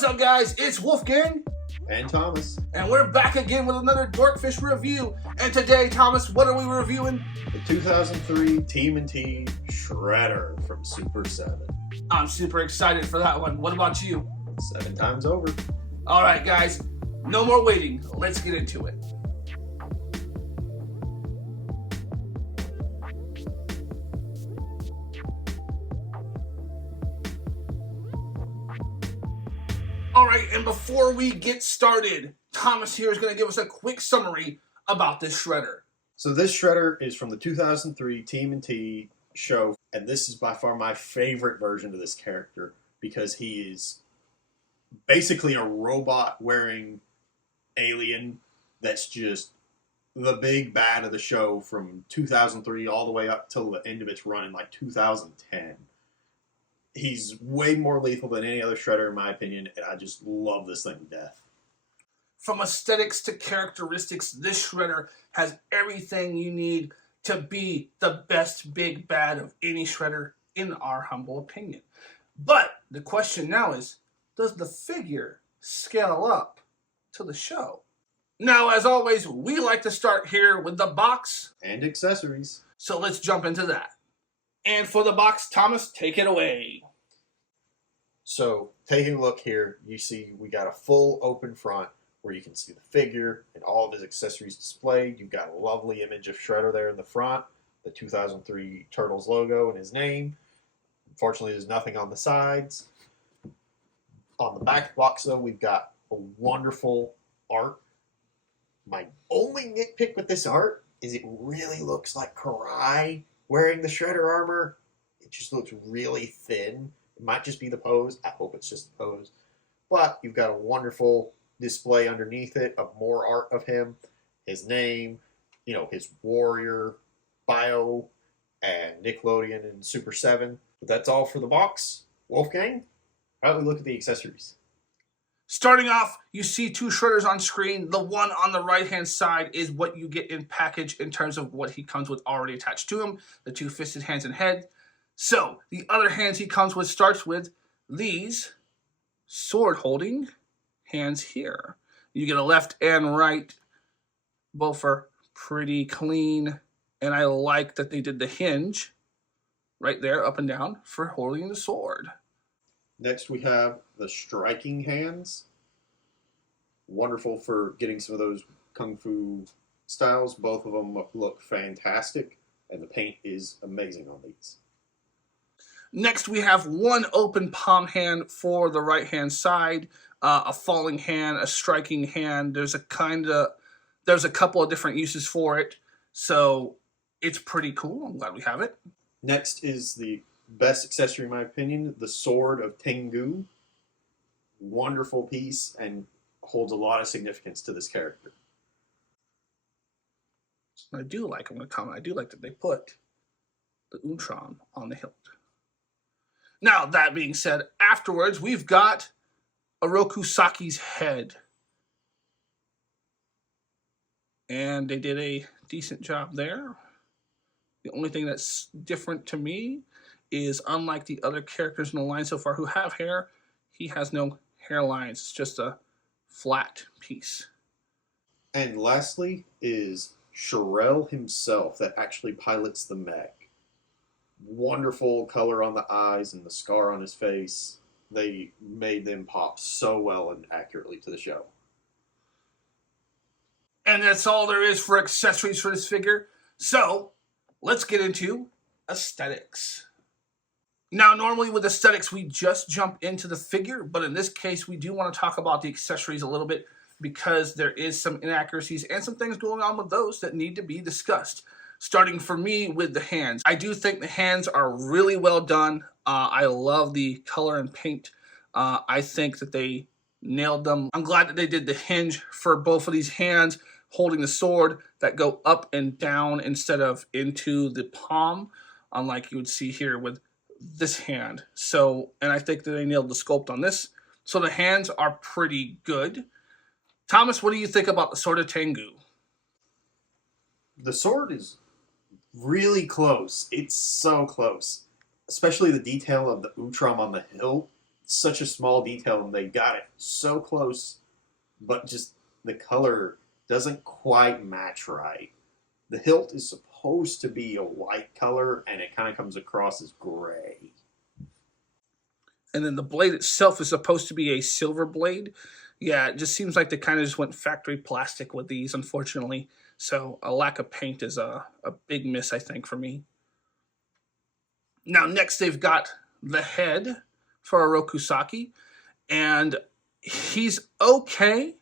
What's up, guys? It's Wolfgang and Thomas, and we're back again with another Dorkfish review. And today, Thomas, what are we reviewing? The 2003 TMNT Shredder from Super 7. I'm super excited for that one. What about you? 7 times over. All right, guys, no more waiting. Let's get into it. All right, and before we get started, Thomas here is going to give us a quick summary about this Shredder. So this Shredder is from the 2003 TMNT show, and this is by far my favorite version of this character because he is basically a robot-wearing alien that's just the big bad of the show from 2003 all the way up till the end of its run in like 2010. He's way more lethal than any other Shredder, in my opinion, and I just love this thing to death. From aesthetics to characteristics, this Shredder has everything you need to be the best big bad of any Shredder, in our humble opinion. But the question now is, does the figure scale up to the show? Now, as always, we like to start here with the box and accessories. So let's jump into that. And for the box, Thomas, take it away. So, taking a look here, you see we got a full open front where you can see the figure and all of his accessories displayed. You've got a lovely image of Shredder there in the front, the 2003 Turtles logo and his name. Unfortunately, there's nothing on the sides. On the back box, though, we've got a wonderful art. My only nitpick with this art is it really looks like Karai wearing the Shredder armor. It just looks really thin. It might just be the pose. I hope it's just the pose. But you've got a wonderful display underneath it of more art of him, his name, his warrior bio, and Nickelodeon and Super 7. But that's all for the box. Wolfgang, how about we look at the accessories? Starting off, you see two Shredders on screen. The one on the right-hand side is what you get in package in terms of what he comes with already attached to him, the two fisted hands and head. So, the other hands he comes with starts with these sword-holding hands here. You get a left and right. Both are pretty clean, and I like that they did the hinge right there, up and down, for holding the sword. Next, we have the striking hands. Wonderful for getting some of those kung fu styles. Both of them look fantastic, and the paint is amazing on these. Next, we have one open palm hand for the right-hand side, a falling hand, a striking hand. There's a couple of different uses for it, so it's pretty cool. I'm glad we have it. Next is the best accessory, in my opinion, the Sword of Tengu. Wonderful piece and holds a lot of significance to this character. I do like, I'm going to comment, I do like that they put the Utram on the hilt. Now, that being said, afterwards, we've got Oroku Saki's head. And they did a decent job there. The only thing that's different to me is, unlike the other characters in the line so far who have hair, he has no hairlines. It's just a flat piece. And lastly is Shirel himself that actually pilots the mech. Wonderful color on the eyes and the scar on his face. They made them pop so well and accurately to the show. And that's all there is for accessories for this figure. So, let's get into aesthetics. Now, normally with aesthetics, we just jump into the figure, but in this case, we do want to talk about the accessories a little bit because there is some inaccuracies and some things going on with those that need to be discussed. Starting for me with the hands. I do think the hands are really well done. I love the color and paint. I think that they nailed them. I'm glad that they did the hinge for both of these hands, holding the sword that go up and down instead of into the palm, unlike you would see here with this hand. So, and I think that they nailed the sculpt on this. So the hands are pretty good. Thomas, what do you think about the Sword of Tengu? The sword is really close. It's so close. Especially the detail of the Utram on the hilt. such a small detail, and they got it so close, but just the color doesn't quite match right. The hilt is supposed to be a white color, and it kind of comes across as gray. And then the blade itself is supposed to be a silver blade. Yeah, it just seems like they kind of just went factory plastic with these, unfortunately. So a lack of paint is a big miss, I think, for me. Now, next they've got the head for Orokusaki, and he's okay.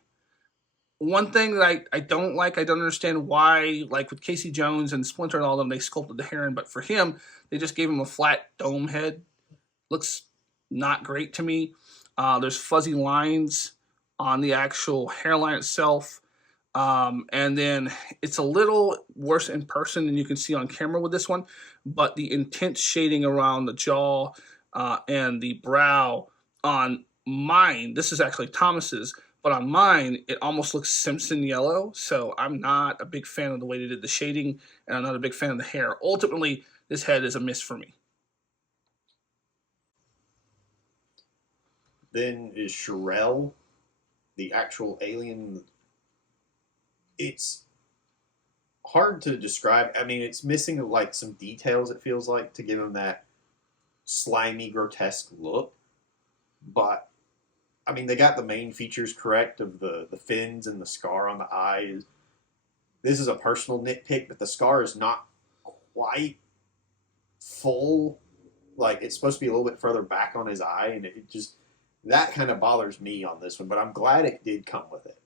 One thing that I don't like, I don't understand why, like with Casey Jones and Splinter and all of them, they sculpted the hair in, but for him, they just gave him a flat dome head. Looks not great to me. There's fuzzy lines on the actual hairline itself. And then it's a little worse in person than you can see on camera with this one, but the intense shading around the jaw and the brow on mine, this is actually Thomas's, but on mine, it almost looks Simpson yellow. So I'm not a big fan of the way they did the shading, and I'm not a big fan of the hair. Ultimately, this head is a miss for me. Then is Shirel, the actual alien. It's hard to describe. I mean, it's missing like some details, it feels like, to give him that slimy, grotesque look. But I mean, they got the main features correct of the fins and the scar on the eyes. This is a personal nitpick, but the scar is not quite full. Like, it's supposed to be a little bit further back on his eye, and it just, that kind of bothers me on this one, but I'm glad it did come with it.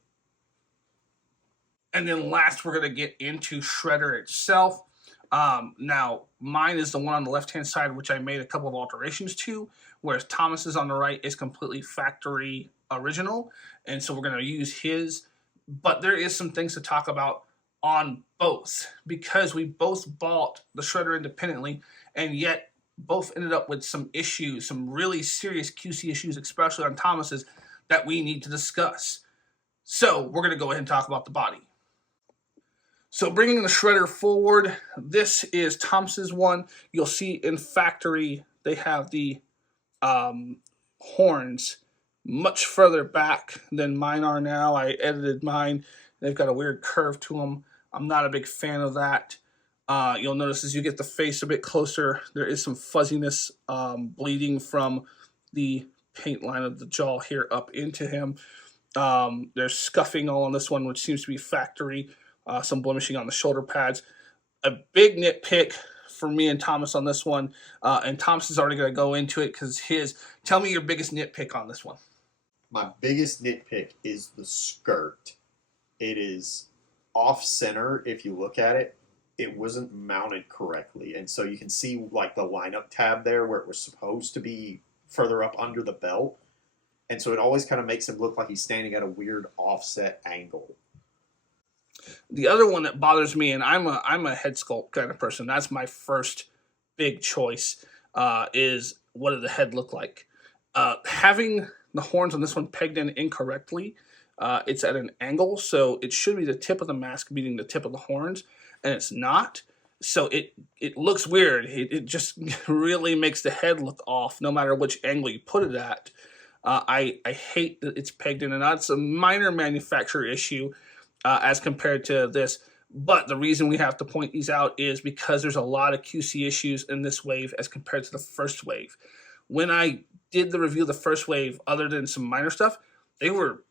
And then last, we're going to get into Shredder itself. Now, mine is the one on the left-hand side, which I made a couple of alterations to, whereas Thomas's on the right is completely factory original. And so we're going to use his. But there is some things to talk about on both, because we both bought the Shredder independently, and yet both ended up with some issues, some really serious QC issues, especially on Thomas's, that we need to discuss. So we're going to go ahead and talk about the body. So bringing the Shredder forward, this is Thomas's one. You'll see in factory, they have the horns much further back than mine are now. I edited mine. They've got a weird curve to them. I'm not a big fan of that. You'll notice as you get the face a bit closer, there is some fuzziness bleeding from the paint line of the jaw here up into him. There's scuffing all on this one, which seems to be factory. Some blemishing on the shoulder pads. A big nitpick for me and Thomas on this one, and Thomas is already going to go into it because his. Tell me your biggest nitpick on this one. My biggest nitpick is the skirt. It is off center if you look at it. It wasn't mounted correctly, and so you can see like the lineup tab there where it was supposed to be further up under the belt, and so it always kind of makes him look like he's standing at a weird offset angle. The other one that bothers me, and I'm a head sculpt kind of person. That's my first big choice. Is what did the head look like? Having the horns on this one pegged in incorrectly, it's at an angle, so it should be the tip of the mask meeting the tip of the horns, and it's not. So it looks weird. It just really makes the head look off, no matter which angle you put it at. I hate that it's pegged in, and that's a minor manufacturer issue. As compared to this. But the reason we have to point these out is because there's a lot of QC issues in this wave as compared to the first wave. When I did the review of the first wave, other than some minor stuff, they were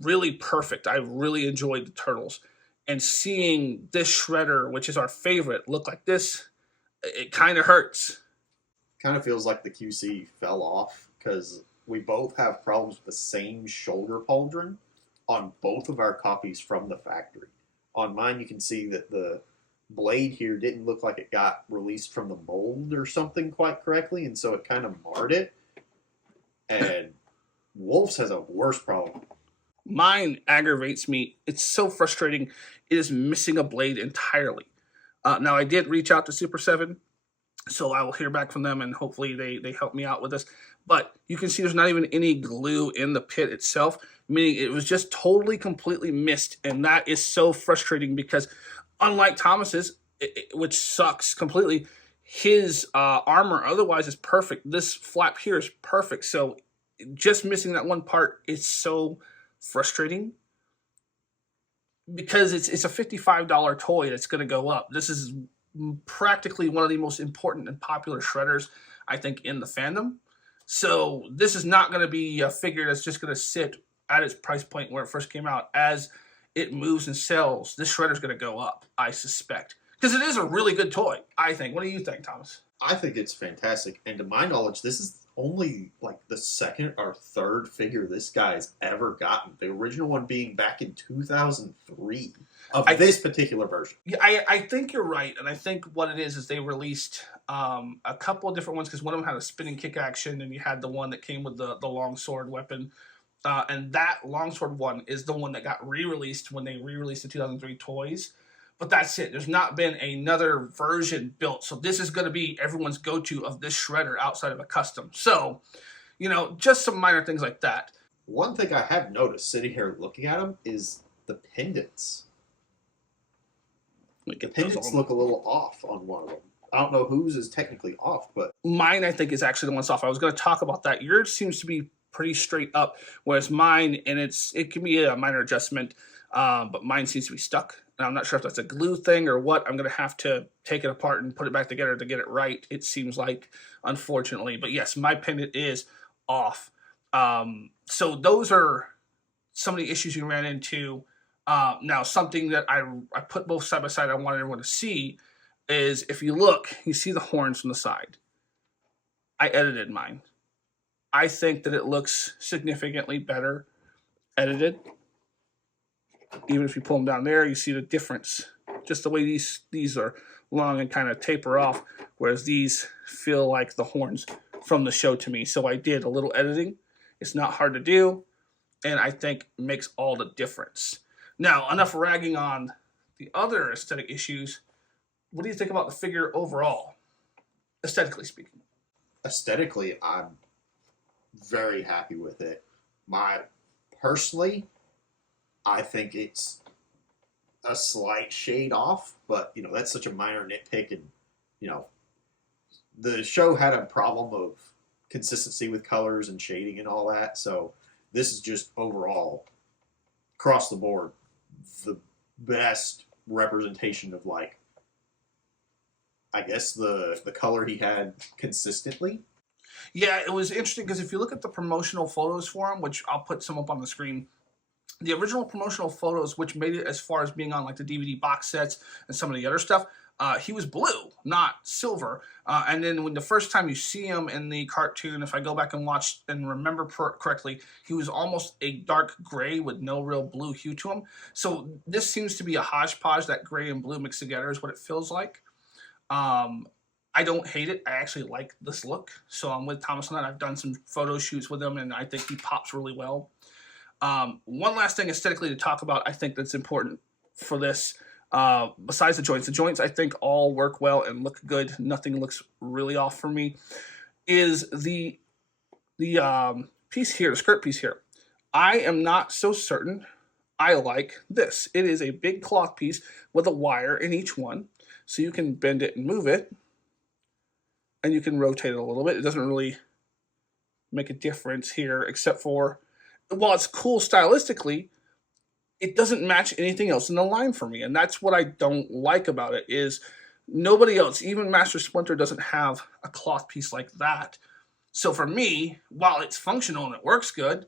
really perfect. I really enjoyed the Turtles. And seeing this Shredder, which is our favorite, look like this, it kind of hurts. Kind of feels like the QC fell off because we both have problems with the same shoulder pauldron on both of our copies from the factory. On mine, you can see that the blade here didn't look like it got released from the mold or something quite correctly, and so it kind of marred it. And Wolf's has a worse problem. Mine aggravates me. It's so frustrating. It is missing a blade entirely. Now, I did reach out to Super 7, so I will hear back from them, and hopefully they help me out with this. But you can see there's not even any glue in the pit itself, meaning it was just totally, completely missed. And that is so frustrating because unlike Thomas's, which sucks completely, his armor otherwise is perfect. This flap here is perfect. So just missing that one part is so frustrating because it's a $55 toy that's going to go up. This is practically one of the most important and popular shredders, I think, in the fandom. So this is not going to be a figure that's just going to sit at its price point where it first came out. As it moves and sells, this shredder's going to go up, I suspect. Because it is a really good toy, I think. What do you think, Thomas? I think it's fantastic. And to my knowledge, this is only like the second or third figure this guy's ever gotten. The original one being back in 2003 of this particular version. Yeah, I think you're right. And I think what it is they released a couple of different ones because one of them had a spinning kick action and you had the one that came with the longsword weapon. And that longsword one is the one that got re-released when they re-released the 2003 toys. But that's it. There's not been another version built. So this is going to be everyone's go-to of this shredder outside of a custom. So, just some minor things like that. One thing I have noticed sitting here looking at them is the pendants. The pendants look a little off on one of them. I don't know whose is technically off, but... Mine, I think, is actually the one that's off. I was going to talk about that. Yours seems to be pretty straight up, whereas mine, and it can be a minor adjustment, but mine seems to be stuck. And I'm not sure if that's a glue thing or what. I'm going to have to take it apart and put it back together to get it right, it seems like, unfortunately. But yes, my pendant is off. So those are some of the issues we ran into. Now, something that I put both side by side I wanted everyone to see is if you look, you see the horns from the side. I edited mine. I think that it looks significantly better edited. Even if you pull them down there, you see the difference. Just the way these are long and kind of taper off, whereas these feel like the horns from the show to me. So I did a little editing. It's not hard to do, and I think it makes all the difference. Now, enough ragging on the other aesthetic issues. What do you think about the figure overall, aesthetically speaking? Aesthetically, I'm very happy with it. Personally, I think it's a slight shade off, but that's such a minor nitpick, and the show had a problem of consistency with colors and shading and all that. So this is just overall across the board the best representation of, like, I guess the color he had consistently. Yeah, it was interesting because if you look at the promotional photos for him, which I'll put some up on the screen, the original promotional photos, which made it as far as being on like the DVD box sets and some of the other stuff, he was blue, not silver. And then when the first time you see him in the cartoon, if I go back and watch and remember correctly, he was almost a dark gray with no real blue hue to him. So this seems to be a hodgepodge, that gray and blue mixed together is what it feels like. I don't hate it. I actually like this look. So I'm with Thomas on that. I've done some photo shoots with him, and I think he pops really well. One last thing aesthetically to talk about, I think that's important for this, besides the joints. The joints, I think, all work well and look good. Nothing looks really off for me. Is the piece here, the skirt piece here. I am not so certain I like this. It is a big cloth piece with a wire in each one, so you can bend it and move it, and you can rotate it a little bit. It doesn't really make a difference here, except for, while it's cool stylistically, it doesn't match anything else in the line for me. And that's what I don't like about it, is nobody else, even Master Splinter, doesn't have a cloth piece like that. So for me, while it's functional and it works good,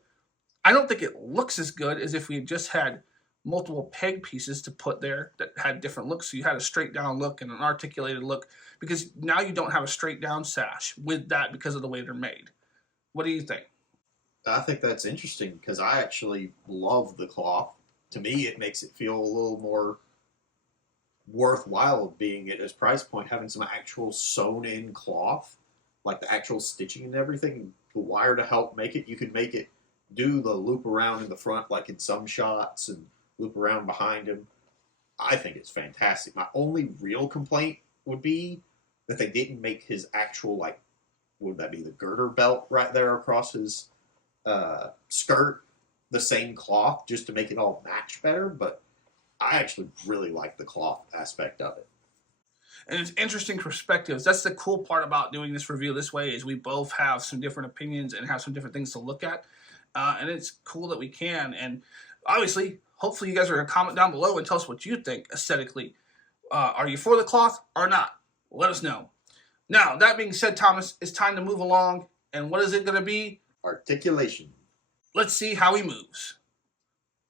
I don't think it looks as good as if we had just had multiple peg pieces to put there that had different looks. So you had a straight down look and an articulated look, because now you don't have a straight down sash with that because of the way they're made. What do you think? I think that's interesting because I actually love the cloth. To me, it makes it feel a little more worthwhile being at its price point, having some actual sewn-in cloth, like the actual stitching and everything, the wire to help make it. You can make it do the loop around in the front, like in some shots, and loop around behind him. I think it's fantastic. My only real complaint would be that they didn't make his actual, like, would that be the girder belt right there across his skirt the same cloth, just to make it all match better. But I actually really like the cloth aspect of it. And it's interesting perspectives. That's the cool part about doing this review this way is we both have some different opinions and have some different things to look at. And it's cool that we can. And obviously, hopefully you guys are going to comment down below and tell us what you think aesthetically. Are you for the cloth or not? Let us know. Now, that being said, Thomas, it's time to move along. And what is it going to be? Articulation. Let's see how he moves.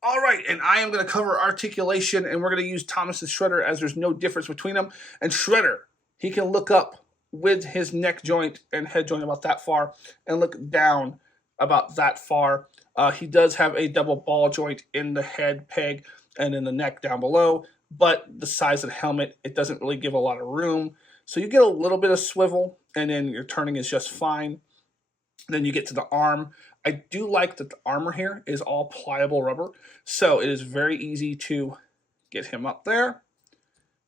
All right, and I am going to cover articulation, and we're going to use Thomas's shredder as there's no difference between them. And shredder, he can look up with his neck joint and head joint about that far, and look down about that far. He does have a double ball joint in the head peg and in the neck down below, but the size of the helmet, it doesn't really give a lot of room. So you get a little bit of swivel, and then your turning is just fine. Then you get to the arm. I do like that the armor here is all pliable rubber, so it is very easy to get him up there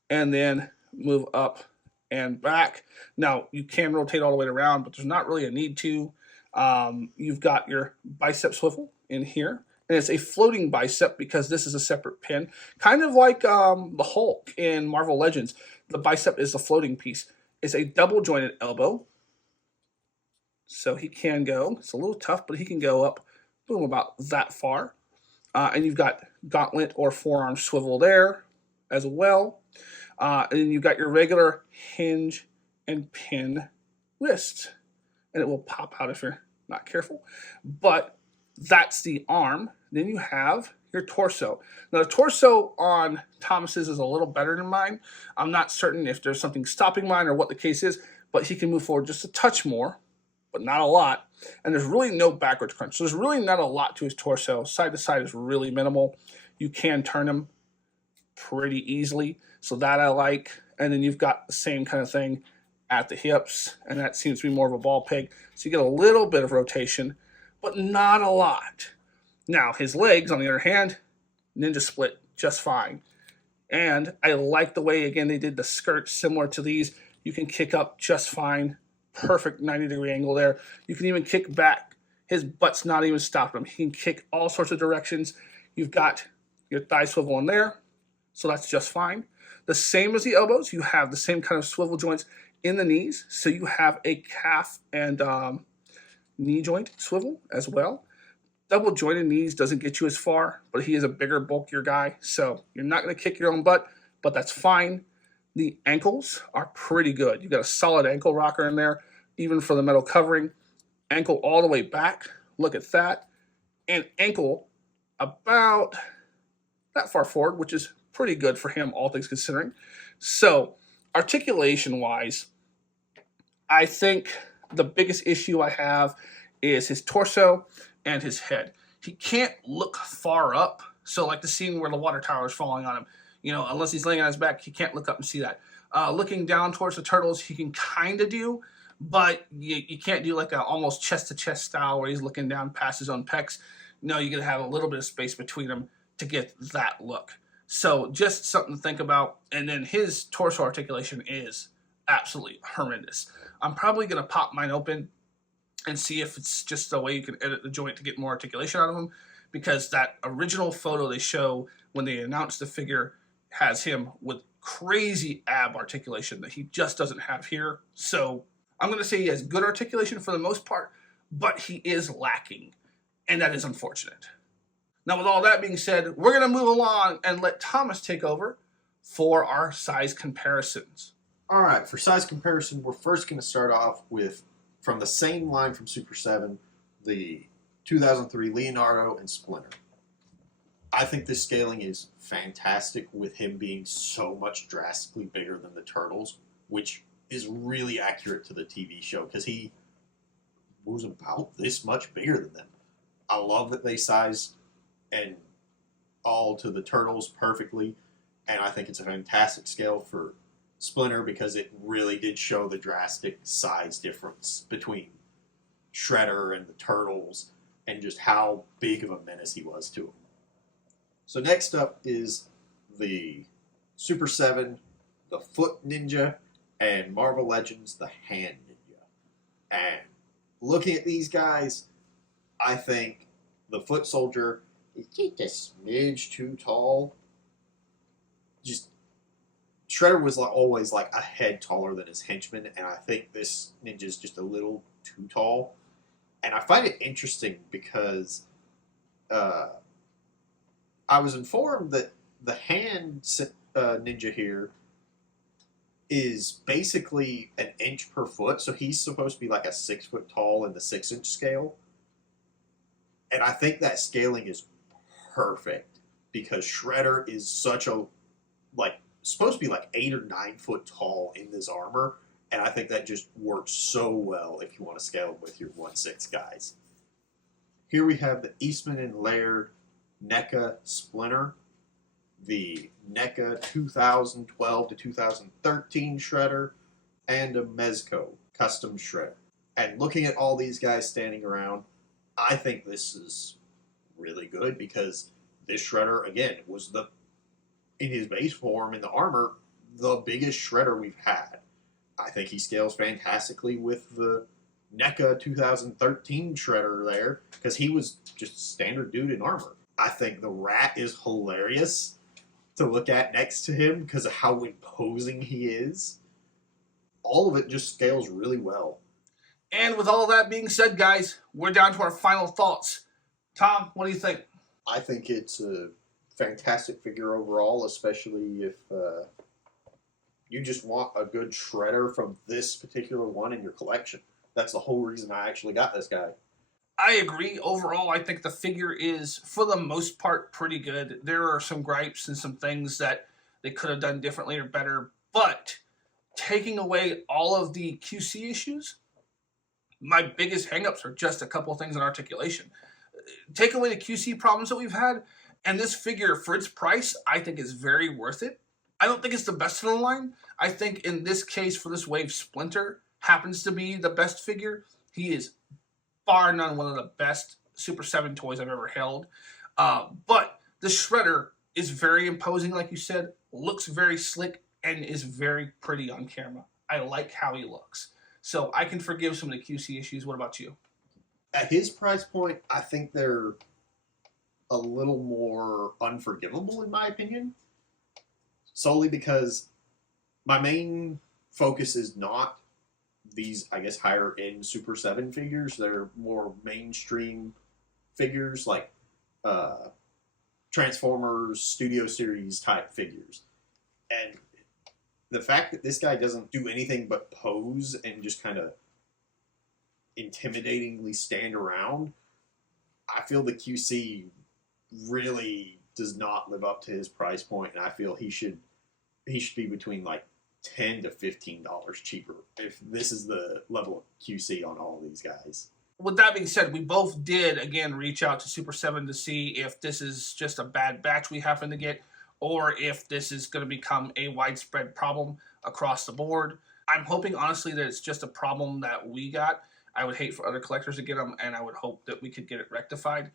and then move up and back. Now, you can rotate all the way around, but there's not really a need to. You've got your bicep swivel in here, and it's a floating bicep because this is a separate pin, kind of like the Hulk in Marvel Legends. The bicep is the floating piece. It's a double jointed elbow. So he can go, it's a little tough, but he can go up, boom, about that far. And you've got gauntlet or forearm swivel there as well. And then you've got your regular hinge and pin wrist. And it will pop out if you're not careful. But that's the arm. Then you have your torso. Now the torso on Thomas's is a little better than mine. I'm not certain if there's something stopping mine or what the case is, but he can move forward just a touch more, but not a lot. And there's really no backwards crunch. So there's really not a lot to his torso. Side to side is really minimal. You can turn him pretty easily. So that I like. And then you've got the same kind of thing at the hips. And that seems to be more of a ball peg. So you get a little bit of rotation, but not a lot. Now, his legs, on the other hand, ninja split just fine. And I like the way, again, they did the skirt similar to these. You can kick up just fine. Perfect 90-degree angle there. You can even kick back. His butt's not even stopping him. He can kick all sorts of directions. You've got your thigh swivel in there, so that's just fine. The same as the elbows. You have the same kind of swivel joints in the knees, so you have a calf and knee joint swivel as well. Double jointed knees doesn't get you as far, but he is a bigger, bulkier guy, so you're not going to kick your own butt, but that's fine. The ankles are pretty good. You've got a solid ankle rocker in there, even for the metal covering. Ankle all the way back. Look at that. And ankle about that far forward, which is pretty good for him, all things considering. So, articulation-wise, I think the biggest issue I have is his torso and his head. He can't look far up. So, like the scene where the water tower is falling on him, you know, unless he's laying on his back, he can't look up and see that. Looking down towards the turtles, he can kind of do, but you can't do like a almost chest-to-chest style where he's looking down past his own pecs. No, you're going to have a little bit of space between them to get that look. So just something to think about. And then his torso articulation is absolutely horrendous. I'm probably going to pop mine open and see if it's just a way you can edit the joint to get more articulation out of him, because that original photo they show when they announced the figure has him with crazy ab articulation that he just doesn't have here. So I'm going to say he has good articulation for the most part, but he is lacking, and that is unfortunate. Now, with all that being said, we're going to move along and let Thomas take over for our size comparisons. All right, for size comparison, we're first going to start off with, from the same line from Super 7, the 2003 Leonardo and Splinter. I think this scaling is fantastic with him being so much drastically bigger than the Turtles, which is really accurate to the TV show because he was about this much bigger than them. I love that they size and all to the Turtles perfectly, and I think it's a fantastic scale for Splinter because it really did show the drastic size difference between Shredder and the Turtles and just how big of a menace he was to them. So next up is the Super 7, the Foot Ninja, and Marvel Legends, the Hand Ninja. And looking at these guys, I think the Foot Soldier is just a smidge too tall. Just Shredder was always like a head taller than his henchman, and I think this ninja is just a little too tall. And I find it interesting because I was informed that the hand ninja here is basically an inch per foot, so he's supposed to be like a 6 foot tall in the 6-inch scale. And I think that scaling is perfect because Shredder is such a, like, supposed to be like 8 or 9 foot tall in this armor, and I think that just works so well if you want to scale with your 1/6 guys. Here we have the Eastman and Laird NECA Splinter, the NECA 2012 to 2013 Shredder, and a Mezco custom Shredder. And looking at all these guys standing around, I think this is really good because this Shredder, again, was in his base form in the armor, the biggest Shredder we've had. I think he scales fantastically with the NECA 2013 Shredder there because he was just a standard dude in armor. I think the Rat is hilarious to look at next to him because of how imposing he is. All of it just scales really well. And with all that being said, guys, we're down to our final thoughts. Tom, what do you think? I think it's a fantastic figure overall, especially if you just want a good Shredder from this particular one in your collection. That's the whole reason I actually got this guy. I agree. Overall, I think the figure is, for the most part, pretty good. There are some gripes and some things that they could have done differently or better, but taking away all of the QC issues, my biggest hangups are just a couple of things in articulation. Take away the QC problems that we've had, and this figure, for its price, I think is very worth it. I don't think it's the best in the line. I think in this case, for this wave, Splinter happens to be the best figure. He is bar none one of the best Super 7 toys I've ever held. But the Shredder is very imposing, like you said, looks very slick, and is very pretty on camera. I like how he looks. So I can forgive some of the QC issues. What about you? At his price point, I think they're a little more unforgivable, in my opinion. Solely because my main focus is not these, I guess, higher-end Super 7 figures. They're more mainstream figures, like Transformers Studio Series type figures. And the fact that this guy doesn't do anything but pose and just kind of intimidatingly stand around, I feel the QC really does not live up to his price point, and I feel he should be between like $10 to $15 cheaper if this is the level of QC on all of these guys. With that being said, we both did, again, reach out to Super 7 to see if this is just a bad batch we happen to get, or if this is going to become a widespread problem across the board. I'm hoping, honestly, that it's just a problem that we got. I would hate for other collectors to get them, and I would hope that we could get it rectified.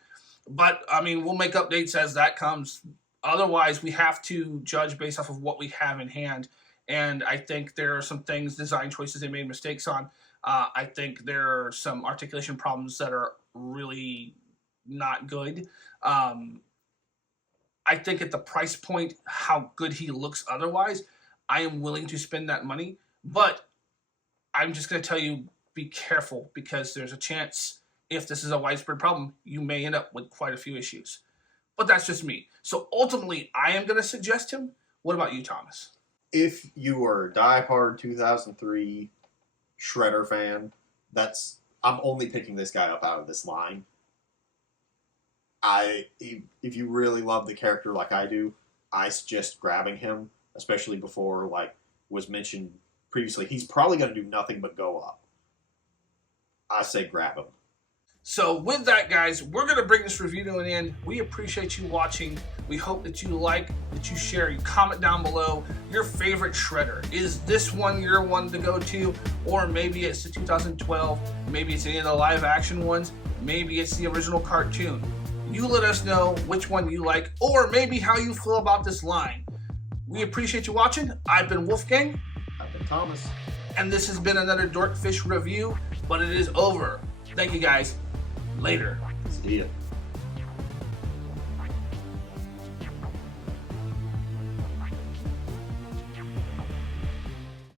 But, I mean, we'll make updates as that comes. Otherwise, we have to judge based off of what we have in hand. And I think there are some things, design choices they made mistakes on. I think there are some articulation problems that are really not good. I think at the price point, how good he looks otherwise, I am willing to spend that money. But I'm just going to tell you, be careful, because there's a chance, if this is a widespread problem, you may end up with quite a few issues. But that's just me. So ultimately, I am going to suggest him. What about you, Thomas? If you are a diehard 2003 Shredder fan, I'm only picking this guy up out of this line. If you really love the character like I do, I suggest grabbing him, especially before, like was mentioned previously, he's probably going to do nothing but go up. I say grab him. So with that, guys, we're going to bring this review to an end. We appreciate you watching. We hope that you like, that you share, you comment down below your favorite Shredder. Is this one your one to go to? Or maybe it's the 2012, maybe it's any of the live action ones, maybe it's the original cartoon. You let us know which one you like, or maybe how you feel about this line. We appreciate you watching. I've been Wolfgang. I've been Thomas. And this has been another Dorkfish review, but it is over. Thank you, guys. Later. See ya.